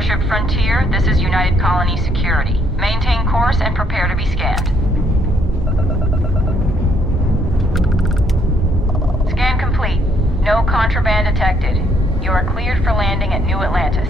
Starship Frontier, this is United Colony Security. Maintain course and prepare to be scanned. Scan complete. No contraband detected. You are cleared for landing at New Atlantis.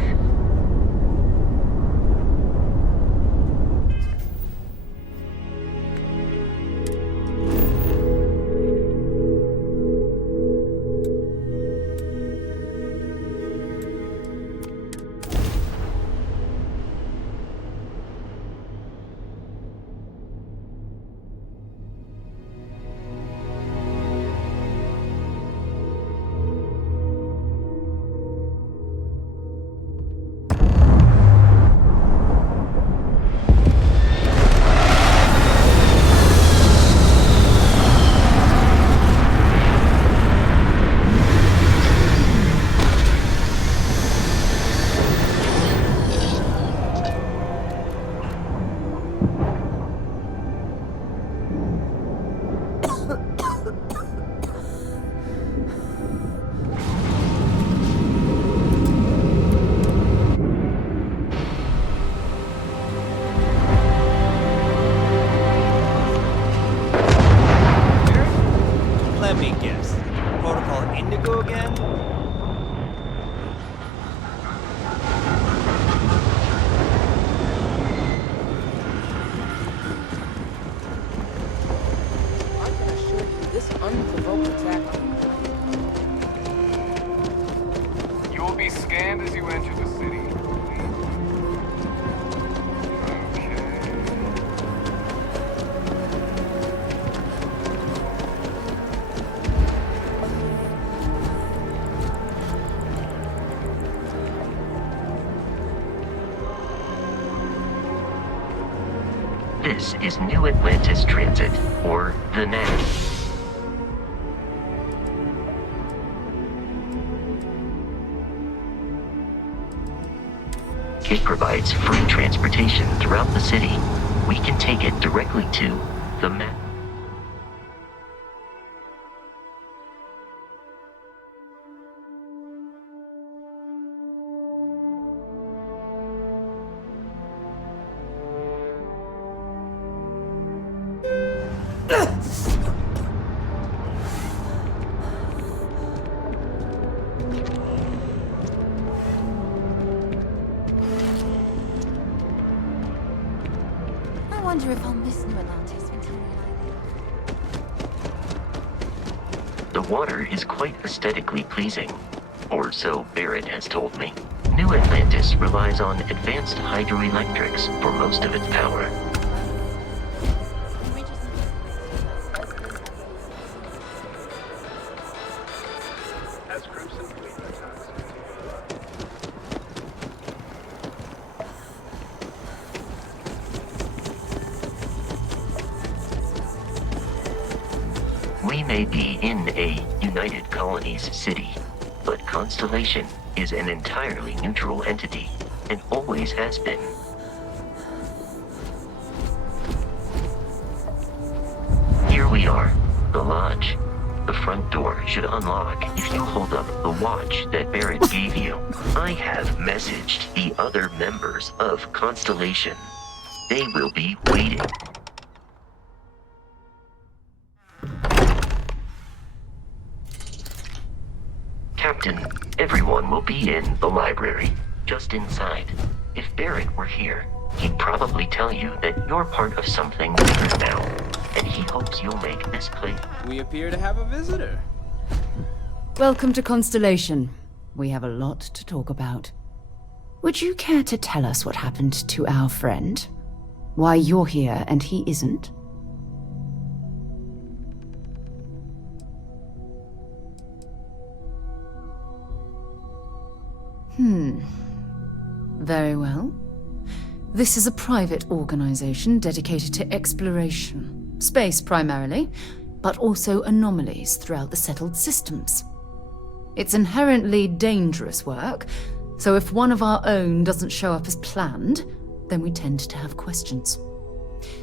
Let me guess. Protocol Indigo again? I can assure you, this unprovoked attack. You will be scanned as you enter the city. This is New Atlantis Transit, or the NAT. It provides free transportation throughout the city. We can take it directly to the map. I wonder if I'll miss New Atlantis when Tony and I leave. The water is quite aesthetically pleasing, or so Barrett has told me. New Atlantis relies on advanced hydroelectrics for most of its power. Can we just... As Crimson Fleet attacks. We may be in a United Colonies city, but Constellation is an entirely neutral entity, and always has been. Here we are, the lodge. The front door should unlock if you hold up the watch that Barrett gave you. I have messaged the other members of Constellation. They will be waiting. Captain, everyone will be in the library, just inside. If Barrett were here, he'd probably tell you that you're part of something bigger now, and he hopes you'll make this place. We appear to have a visitor. Welcome to Constellation. We have a lot to talk about. Would you care to tell us what happened to our friend? Why you're here and he isn't? Very well. This is a private organization dedicated to exploration. Space primarily, but also anomalies throughout the settled systems. It's inherently dangerous work, so if one of our own doesn't show up as planned, then we tend to have questions.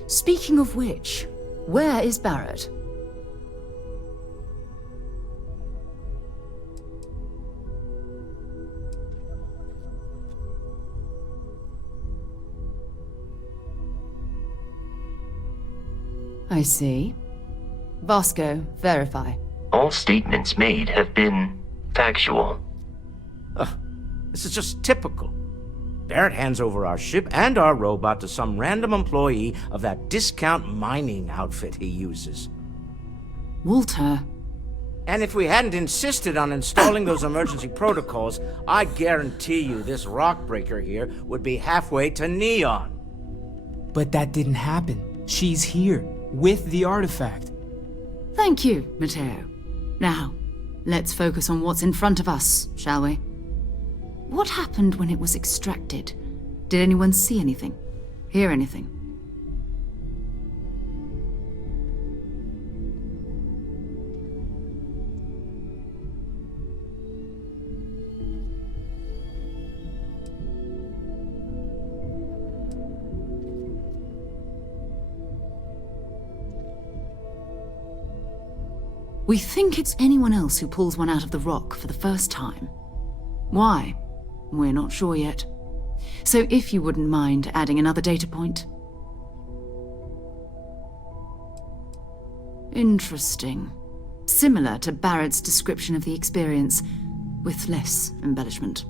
Speaking of which, where is Barrett? I see. Vasco, verify. All statements made have been factual. This is just typical. Barrett hands over our ship and our robot to some random employee of that discount mining outfit he uses. Walter. And if we hadn't insisted on installing those emergency protocols, I guarantee you this rock breaker here would be halfway to Neon. But that didn't happen. She's here, with the artifact. Thank you, Matteo. Now, let's focus on what's in front of us, shall we? What happened when it was extracted? Did anyone see anything? Hear anything? We think it's anyone else who pulls one out of the rock for the first time. Why? We're not sure yet. So if you wouldn't mind adding another data point. Interesting. Similar to Barrett's description of the experience, with less embellishment.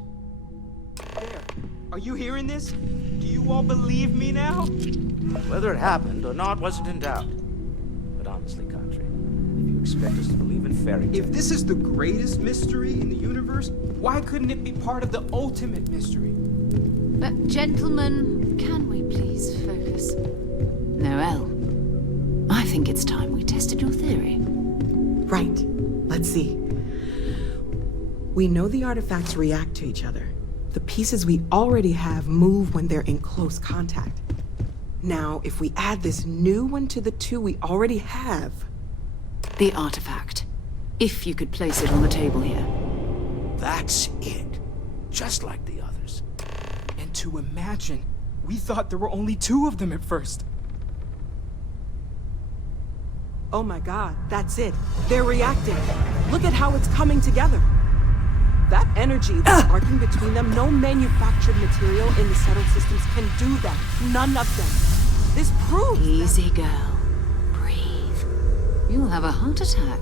There. Are you hearing this? Do you all believe me now? Whether it happened or not wasn't in doubt. But honestly, Country, if you expect us to believe in fairy tales... If this is the greatest mystery in the universe, why couldn't it be part of the ultimate mystery? But gentlemen, can we please focus? Noel, I think it's time we tested your theory. Right. Let's see. We know the artifacts react to each other. The pieces we already have move when they're in close contact. Now, if we add this new one to the two we already have... The artifact. If you could place it on the table here. That's it. Just like the others. And to imagine, we thought there were only 2 of them at first. Oh my god, that's it. They're reacting. Look at how it's coming together. That energy that's arcing between them, no manufactured material in the settled systems can do that. None of them. This proves Easy, girl. Breathe. You'll have a heart attack.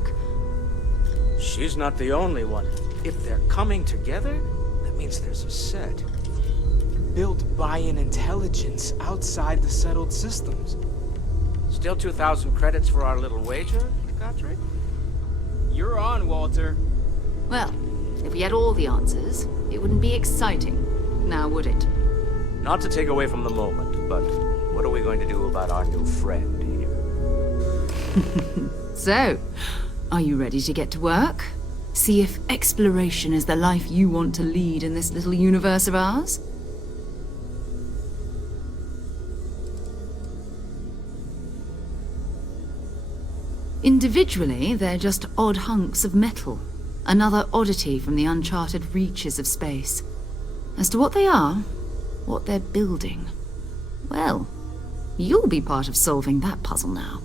She's not the only one. If they're coming together, that means there's a set. Built by an intelligence outside the settled systems. Still 2,000 credits for our little wager, Country? You're on, Walter. Well, if we had all the answers, it wouldn't be exciting, now would it? Not to take away from the moment, but what are we going to do about our new friend here? So, are you ready to get to work? See if exploration is the life you want to lead in this little universe of ours? Individually, they're just odd hunks of metal. Another oddity from the uncharted reaches of space. As to what they are, what they're building, well, you'll be part of solving that puzzle now.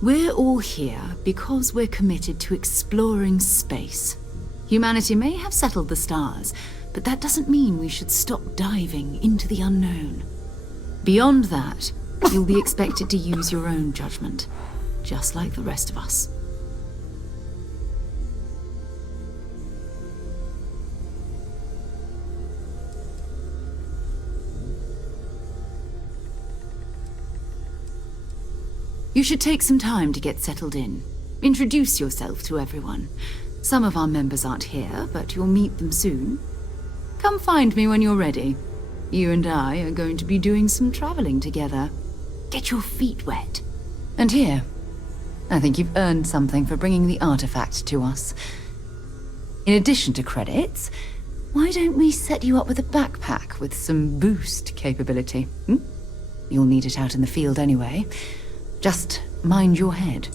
We're all here because we're committed to exploring space. Humanity may have settled the stars, but that doesn't mean we should stop diving into the unknown. Beyond that, you'll be expected to use your own judgment, just like the rest of us. You should take some time to get settled in. Introduce yourself to everyone. Some of our members aren't here, but you'll meet them soon. Come find me when you're ready. You and I are going to be doing some traveling together. Get your feet wet. And here, I think you've earned something for bringing the artifact to us. In addition to credits, why don't we set you up with a backpack with some boost capability? You'll need it out in the field anyway. Just mind your head.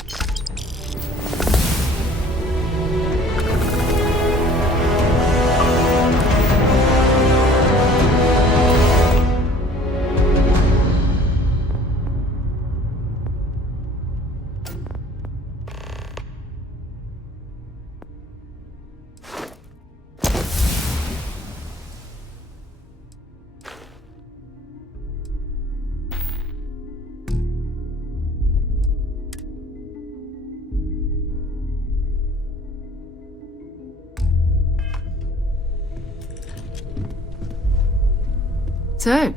So,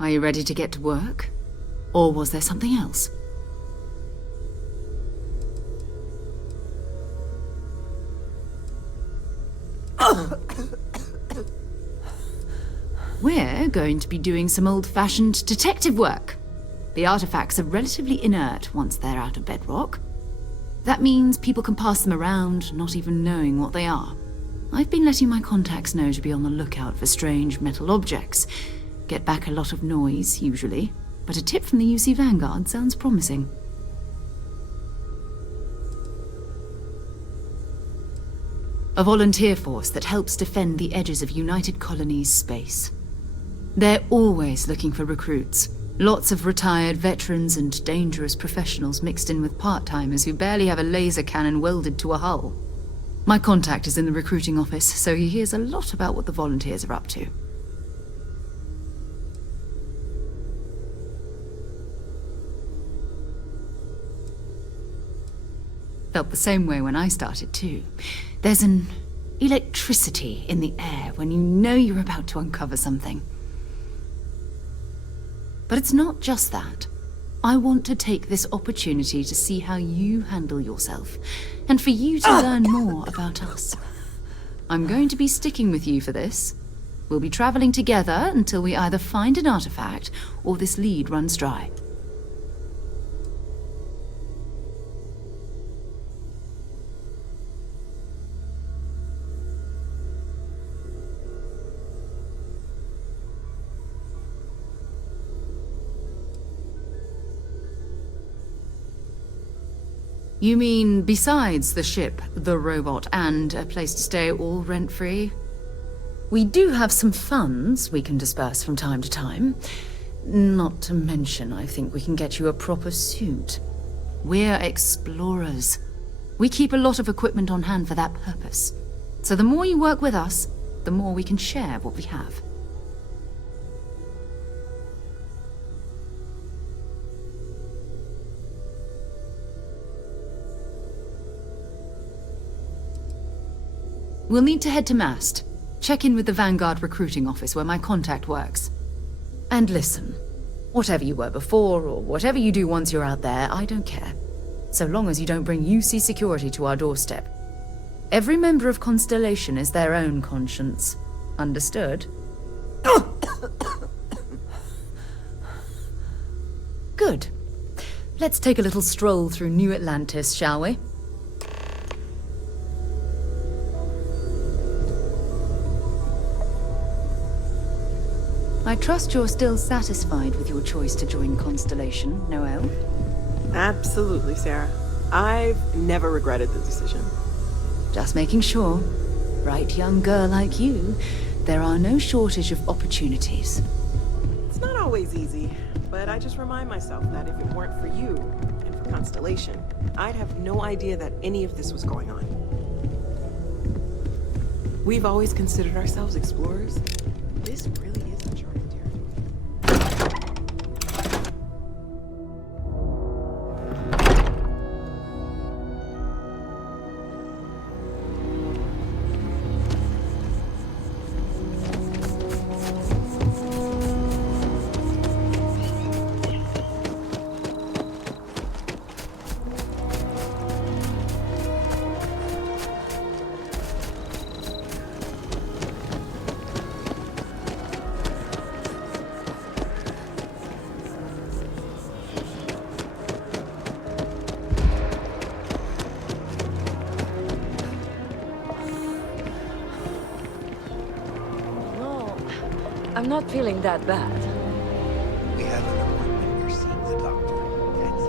are you ready to get to work? Or was there something else? We're going to be doing some old-fashioned detective work. The artifacts are relatively inert once they're out of bedrock. That means people can pass them around, not even knowing what they are. I've been letting my contacts know to be on the lookout for strange metal objects. Get back a lot of noise, usually, but a tip from the UC Vanguard sounds promising. A volunteer force that helps defend the edges of United Colonies space. They're always looking for recruits. Lots of retired veterans and dangerous professionals mixed in with part-timers who barely have a laser cannon welded to a hull. My contact is in the recruiting office, so he hears a lot about what the volunteers are up to. Felt the same way when I started, too. There's an electricity in the air when you know you're about to uncover something. But it's not just that. I want to take this opportunity to see how you handle yourself, and for you to learn more about us. I'm going to be sticking with you for this. We'll be traveling together until we either find an artifact or this lead runs dry. You mean besides the ship, the robot, and a place to stay all rent-free? We do have some funds we can disperse from time to time. Not to mention, I think we can get you a proper suit. We're explorers. We keep a lot of equipment on hand for that purpose. So the more you work with us, the more we can share what we have. We'll need to head to Mast. Check in with the Vanguard recruiting office where my contact works. And listen, whatever you were before, or whatever you do once you're out there, I don't care. So long as you don't bring UC security to our doorstep. Every member of Constellation is their own conscience. Understood? Good. Let's take a little stroll through New Atlantis, shall we? I trust you're still satisfied with your choice to join Constellation, Noelle? Absolutely, Sarah. I've never regretted the decision. Just making sure. Bright young girl like you, there are no shortage of opportunities. It's not always easy, but I just remind myself that if it weren't for you and for Constellation, I'd have no idea that any of this was going on. We've always considered ourselves explorers. This really is uncharted territory. I'm not feeling that bad. We have an appointment. You're seeing the doctor. That's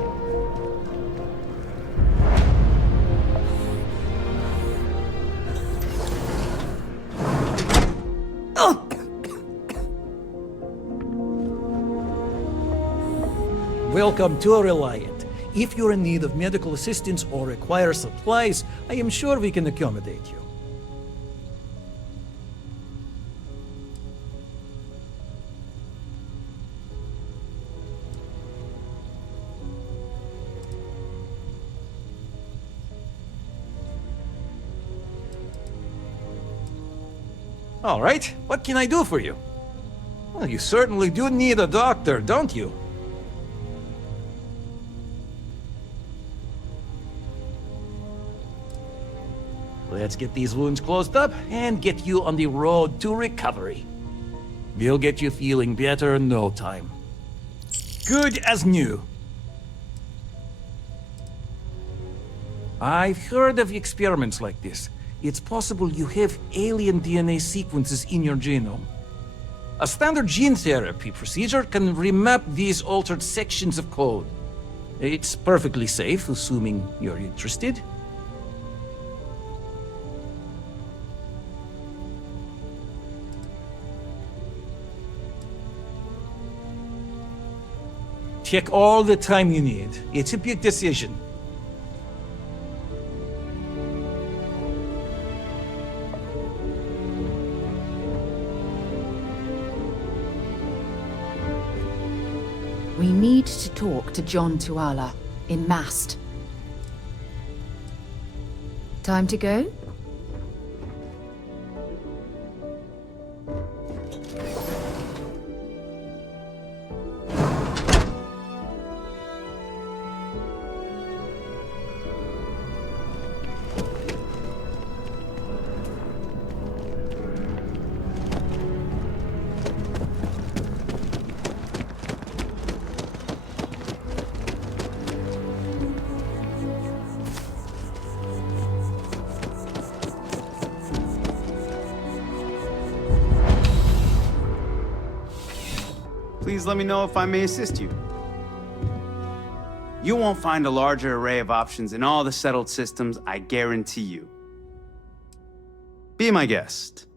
Welcome to Reliant. If you're in need of medical assistance or require supplies, I am sure we can accommodate you. All right, what can I do for you? Well, you certainly do need a doctor, don't you? Let's get these wounds closed up and get you on the road to recovery. We'll get you feeling better in no time. Good as new. I've heard of experiments like this. It's possible you have alien DNA sequences in your genome. A standard gene therapy procedure can remap these altered sections of code. It's perfectly safe, assuming you're interested. Take all the time you need. It's a big decision. We need to talk to John Tuala in Mast. Time to go? Please let me know if I may assist you. You won't find a larger array of options in all the settled systems, I guarantee you. Be my guest.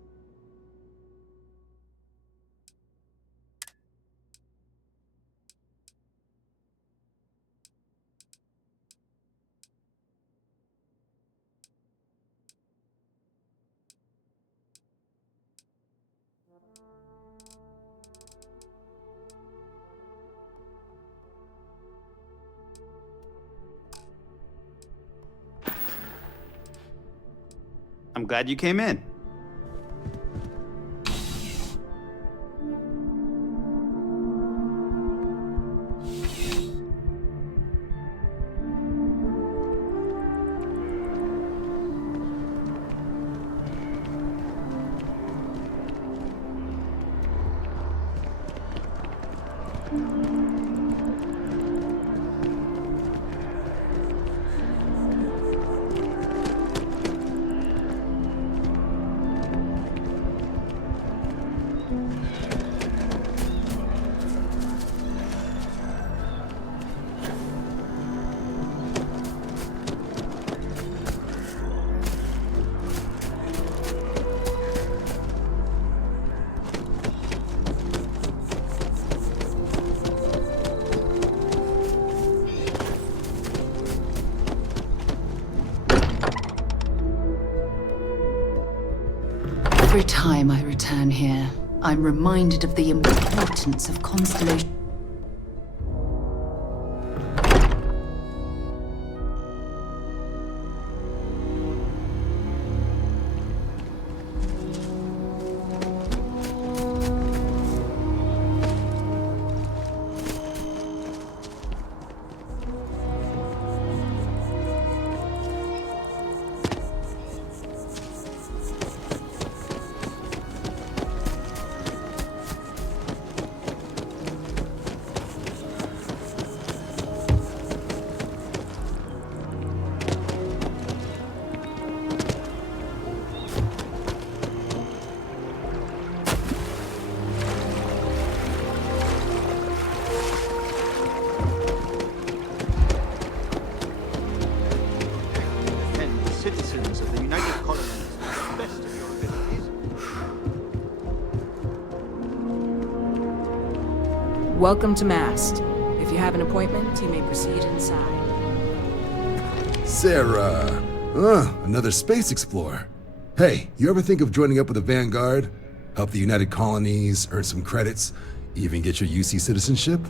I'm glad you came in. Every time I return here, I'm reminded of the importance of constellation. Citizens of the United Colonies to the best of your abilities. Welcome to Mast. If you have an appointment, you may proceed inside. Sarah. Another space explorer. Hey, you ever think of joining up with the Vanguard? Help the United Colonies, earn some credits, even get your UC citizenship?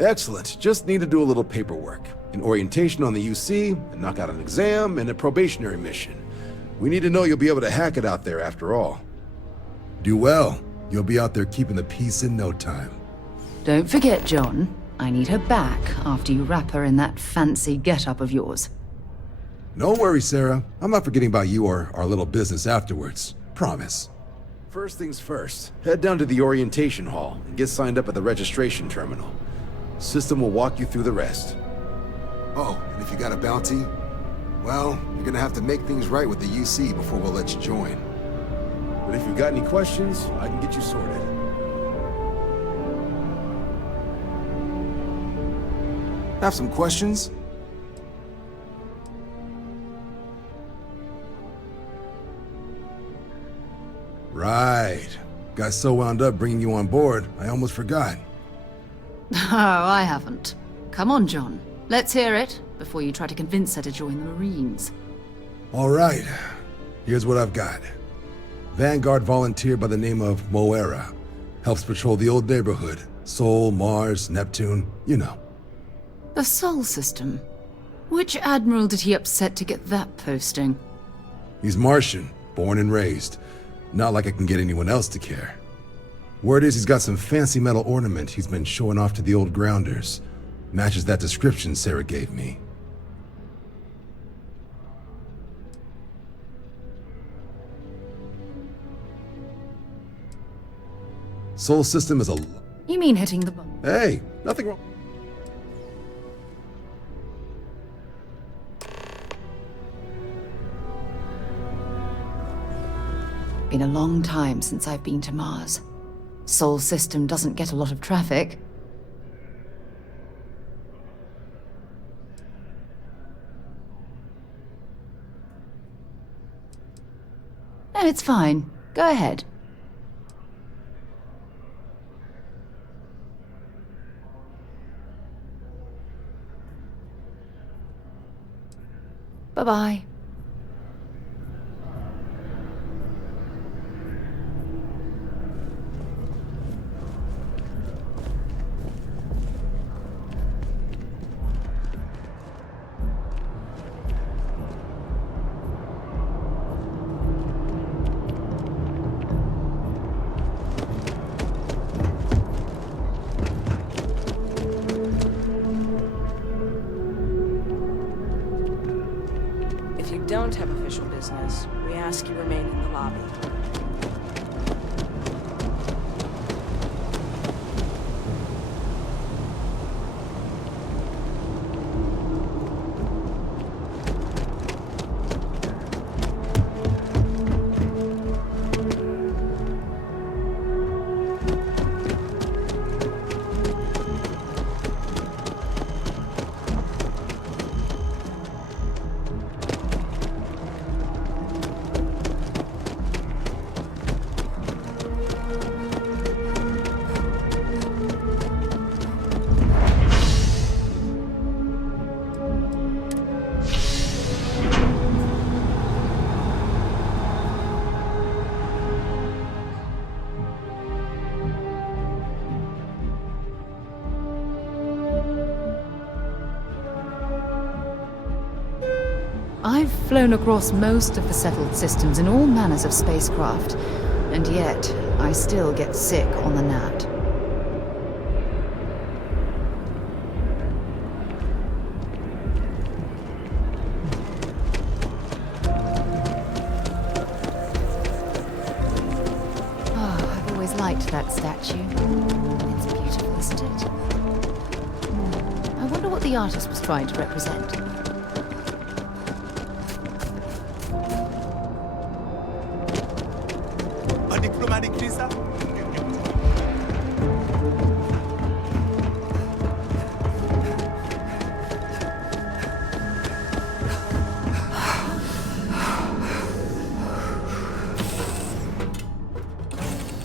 Excellent. Just need to do a little paperwork. An orientation on the UC, and knock out an exam, and a probationary mission. We need to know you'll be able to hack it out there after all. Do well. You'll be out there keeping the peace in no time. Don't forget, John. I need her back after you wrap her in that fancy get-up of yours. No worries, Sarah. I'm not forgetting about you or our little business afterwards. Promise. First things first, head down to the orientation hall and get signed up at the registration terminal. System will walk you through the rest. Oh, and if you got a bounty, well, you're gonna have to make things right with the UC before we'll let you join. But if you've got any questions, I can get you sorted. Have some questions? Right. Got so wound up bringing you on board, I almost forgot. Oh, I haven't. Come on, John. Let's hear it before you try to convince her to join the Marines. All right. Here's what I've got. Vanguard volunteer by the name of Moera. Helps patrol the old neighborhood. Sol, Mars, Neptune, you know. The Sol system. Which admiral did he upset to get that posting? He's Martian, born and raised. Not like I can get anyone else to care. Word is he's got some fancy metal ornament he's been showing off to the old grounders. Matches that description Sarah gave me. Sol system is a... You mean hitting the bomb? Hey, nothing wrong. Been a long time since I've been to Mars. Sol system doesn't get a lot of traffic. No, it's fine. Go ahead. Bye-bye. If you don't have official business, we ask you remain in the lobby. I've flown across most of the settled systems in all manners of spacecraft, and yet I still get sick on the gnat. Oh, I've always liked that statue. It's beautiful, isn't it? I wonder what the artist was trying to represent.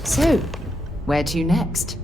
So, where to next?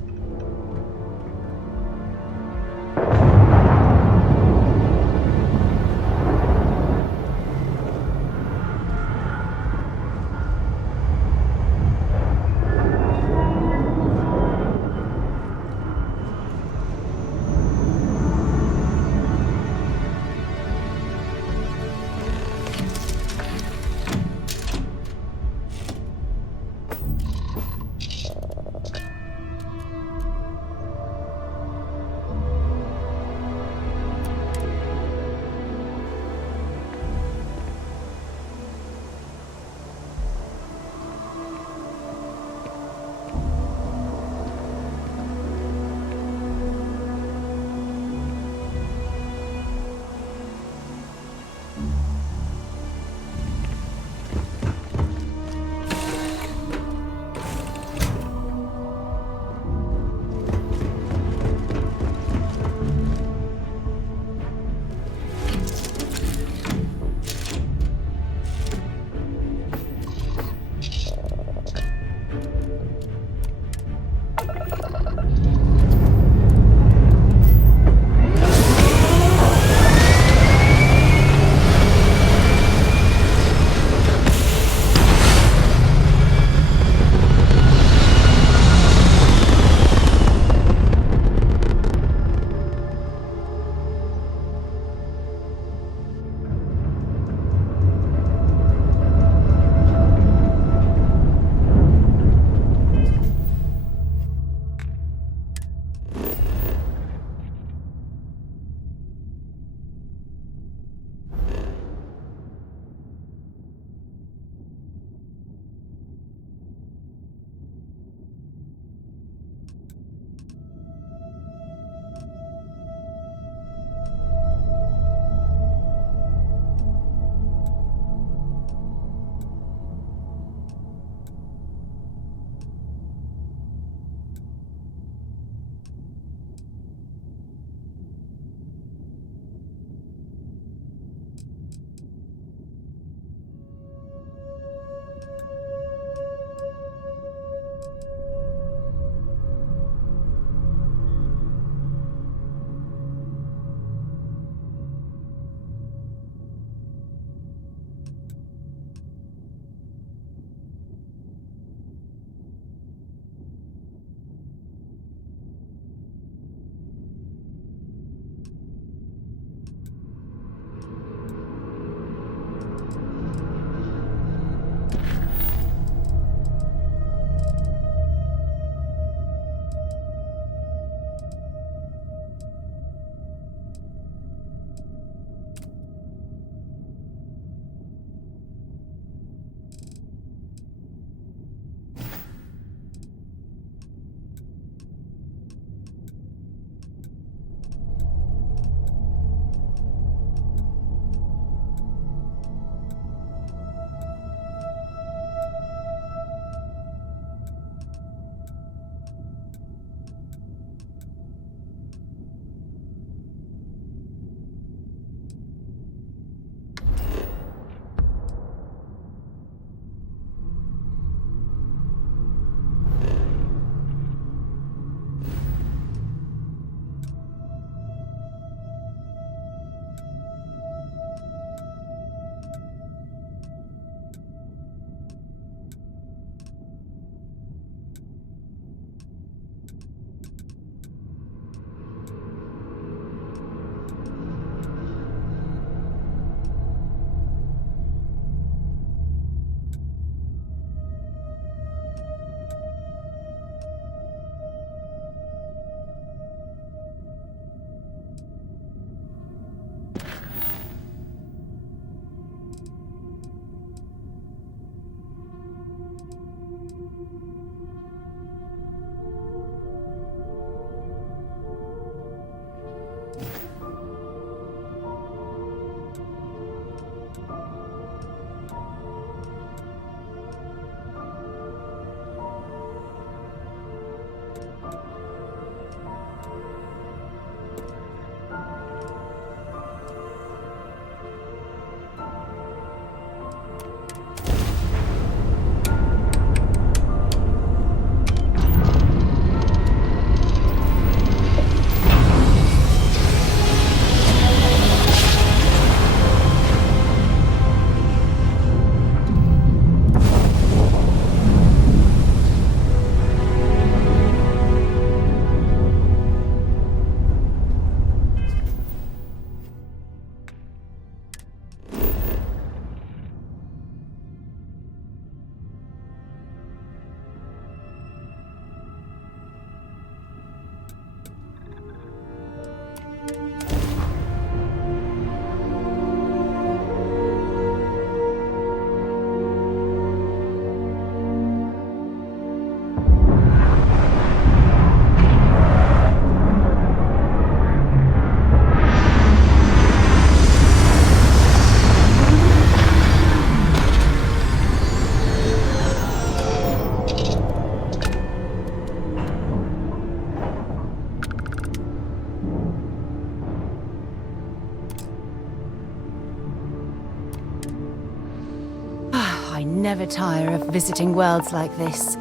never tire of visiting worlds like this.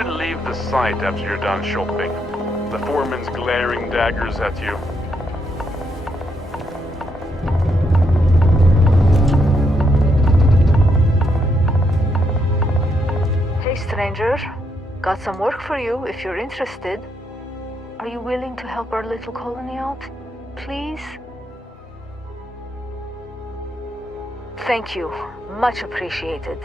should leave the site after you're done shopping. The foreman's glaring daggers at you. Hey, stranger. Got some work for you if you're interested. Are you willing to help our little colony out? Please? Thank you. Much appreciated.